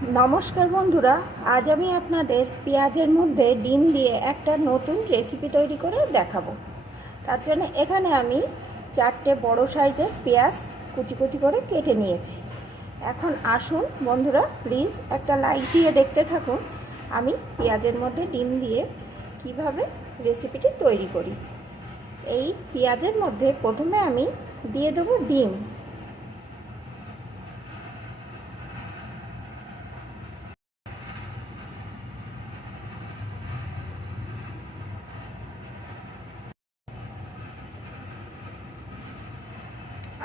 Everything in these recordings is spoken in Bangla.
নমস্কার বন্ধুরা, আজ আমি আপনাদের পেঁয়াজের মধ্যে ডিম দিয়ে একটা নতুন রেসিপি তৈরি করে দেখাবো। তার জন্য এখানে আমি চারটে বড় সাইজের পেঁয়াজ কুচি কুচি করে কেটে নিয়েছি। এখন আসুন বন্ধুরা প্লিজ একটা লাইক দিয়ে দেখতে থাকুন আমি পেঁয়াজের মধ্যে ডিম দিয়ে কীভাবে রেসিপিটি তৈরি করি। এই পেঁয়াজের মধ্যে প্রথমে আমি দিয়ে দেবো ডিম।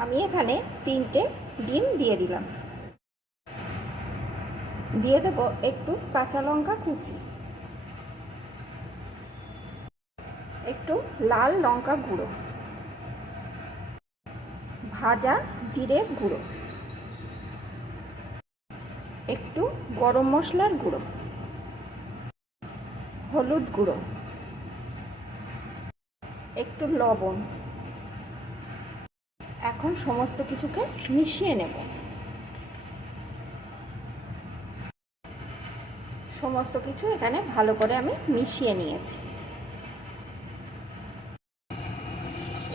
আমি এখানে তিনটে ডিম দিয়ে দিলাম। দিয়ে দেবো একটু কাঁচা লঙ্কা কুচি। একটু লাল লঙ্কা গুঁড়ো। ভাজা জিরের গুঁড়ো। একটু গরম মশলার গুঁড়ো। হলুদ গুঁড়ো। একটু লবণ। এখন সমস্ত কিছুকে মিশিয়ে নেব। সমস্ত কিছু এখানে ভালো করে আমি মিশিয়ে নিয়েছি।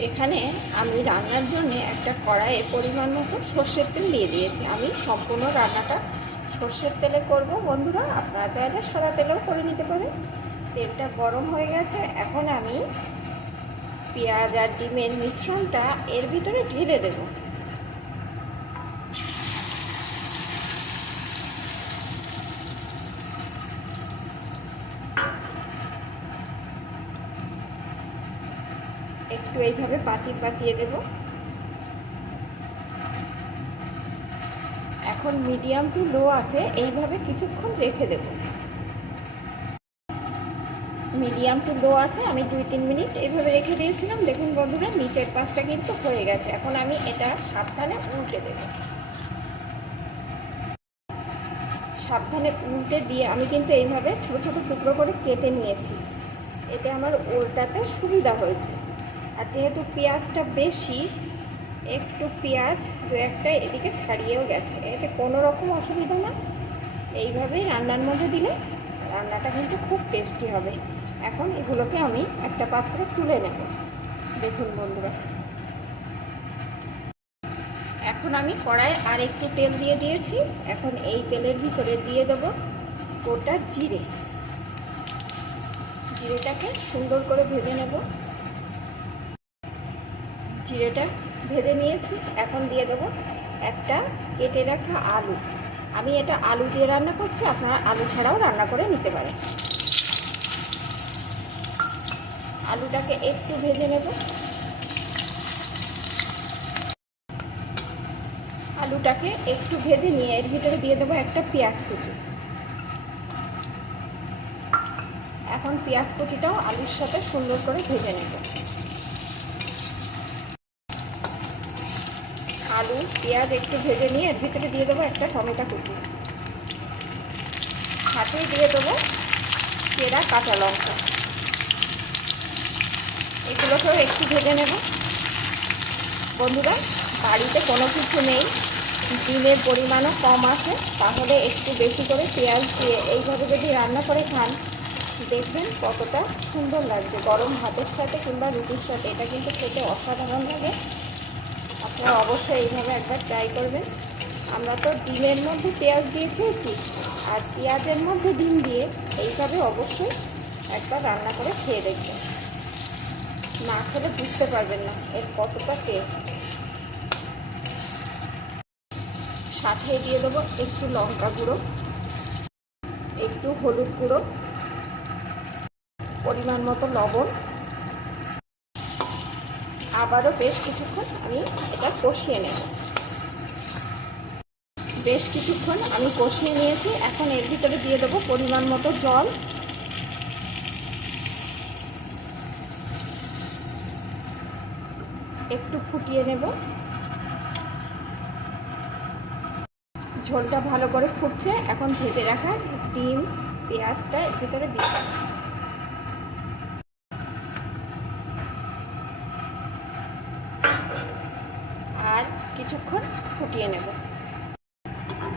এখানে আমি রান্নার জন্য একটা কড়াইয়ে পরিমাণ মতো সর্ষের তেল দিয়ে দিয়েছি। আমি সম্পূর্ণ রান্নাটা সর্ষের তেলে করব। বন্ধুরা, আপনারা চাইলে সাদা তেলেও করে নিতে পারেন। তেলটা গরম হয়ে গেছে। এখন আমি পেঁয়াজ আর ডিমের মিশ্রণটা এর ভিতরে ঢেলে দেব। একটু এইভাবে পাতি পাতিয়ে দেব। এখন মিডিয়াম টু লো আছে, এইভাবে কিছুক্ষণ রেখে দেবো। মিডিয়াম টু লো আছে, আমি দুই তিন মিনিট এইভাবে রেখে দিয়েছিলাম। দেখুন বন্ধুরা, নিচের পাশটা কিন্তু হয়ে গেছে। এখন আমি এটা সাবধানে উল্টে দেব। সাবধানে উল্টে দিয়ে আমি কিন্তু এইভাবে ছোটো ছোটো টুকরো করে কেটে নিয়েছি। এতে আমার উল্টাতে সুবিধা হয়েছে। আর যেহেতু পেঁয়াজটা বেশি, একটু পেঁয়াজ দু একটা এদিকে ছাড়িয়েও গেছে। এতে কোনো রকম অসুবিধা না। এইভাবেই রান্নার মধ্যে দিলে রান্নাটা কিন্তু খুব টেস্টি হবে। এখন এগুলোকে আমি একটা পাত্রে তুলে নেব। দেখুন বন্ধুরা। এখন আমি কড়াই আর একটু তেল দিয়ে দিয়েছি। এখন এই তেলের ভিতরে দিয়ে দেব গোটা জিরে। জিরেটাকে সুন্দর করে ভেজে নেব। জিরেটা ভেজে নিয়েছি। এখন দিয়ে দেব একটা কেটে রাখা আলু। আমি এটা আলু দিয়ে রান্না করছি। আপনারা আলু ছাড়াও রান্না করে নিতে পারেন। আলুটাকে একটু ভেজে নেব। আলুটাকে একটু ভেজে নিয়ে এর ভিতরে দিয়ে দেবো একটা পেঁয়াজ কুচি। এখন পেঁয়াজ কুচিটাও আলুর সাথে সুন্দর করে ভেজে নেব। আলু, পেঁয়াজ একটু ভেজে নিয়ে এর ভিতরে দিয়ে দেবো একটা টমেটো কুচি। সাথে দিয়ে দেবো চেরা কাঁচা লঙ্কা। এগুলোকেও একটু ভেজে নেব। বন্ধুরা, বাড়িতে কোনো কিছু নেই, ডিমের পরিমাণও কম আছে, তাহলে একটু বেশি করে পেঁয়াজ দিয়ে এইভাবে যদি রান্না করে খান, দেখবেন কতটা সুন্দর লাগবে। গরম ভাতের সাথে কিংবা রুটির সাথে, এটা কিন্তু খেতে অসাধারণ লাগে। আপনারা অবশ্যই এইভাবে একবার ট্রাই করবেন। আমরা তো ডিমের মধ্যে পেঁয়াজ দিয়ে খেয়েছি, আর পেঁয়াজের মধ্যে ডিম দিয়ে এইভাবে অবশ্যই একবার রান্না করে খেয়ে দেখবেন। না খেলে বুঝতে পারবেন না। এর কতটা টেস্ট সাথে দিয়ে দেবো একটু লঙ্কা গুঁড়ো, একটু হলুদ গুঁড়ো, পরিমাণ মতো লবণ। আবারও বেশ কিছুক্ষণ আমি এটা কষিয়ে নেব। বেশ কিছুক্ষণ আমি কষিয়ে নিয়েছি। এখন এর ভিতরে দিয়ে দেবো পরিমাণ মতো জল। একটু ফুটিয়ে নেব। ঝোলটা ভালো করে ফুটছে, এখন ভেজে রাখা ডিম, পেঁয়াজটা এর ভিতরে দিয়ে আর কিছুক্ষণ ফুটিয়ে নেব।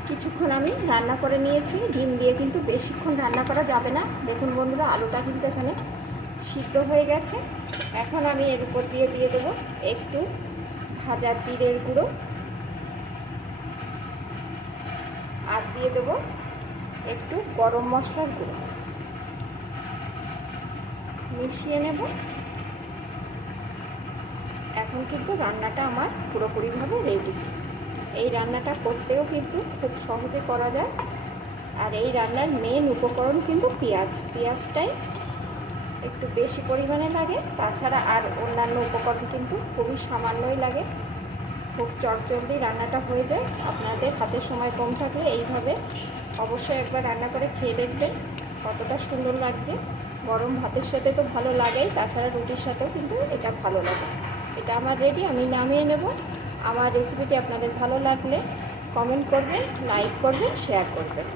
কিছুক্ষণ আমি রান্না করে নিয়েছি। ডিম দিয়ে কিন্তু বেশিক্ষণ রান্না করা যাবে না। দেখুন বন্ধুরা, আলুটা কিন্তু এখানে সিদ্ধ হয়ে গেছে। এখন আমি এর উপর দিয়ে দিয়ে দেবো একটু ভাজা জিরের গুঁড়ো। আর দিয়ে দেবো একটু গরম মশলার গুঁড়ো। মিশিয়ে নেব। এখন কিন্তু রান্নাটা আমার পুরোপুরিভাবে রেডি এই রান্নাটা করতেও কিন্তু খুব সহজে করা যায়। আর এই রান্নার মেন উপকরণ কিন্তু পেঁয়াজ। পেঁয়াজটাই একটু বেশি পরিমাণে লাগে। তাছাড়া আর অন্যান্য উপকরণ কিন্তু খুবই সামান্যই লাগে। খুব চটজলদি রান্নাটা হয়ে যায়। আপনাদের হাতের সময় কম থাকলে এইভাবে অবশ্যই একবার রান্না করে খেয়ে দেখবেন কতটা সুন্দর লাগছে। গরম ভাতের সাথে তো ভালো লাগেই, তাছাড়া রুটির সাথেও কিন্তু এটা ভালো লাগে। এটা আমার রেডি, আমি নামিয়ে নেব। আমার রেসিপিটি আপনাদের ভালো লাগলে কমেন্ট করবেন, লাইক করবেন, শেয়ার করবেন।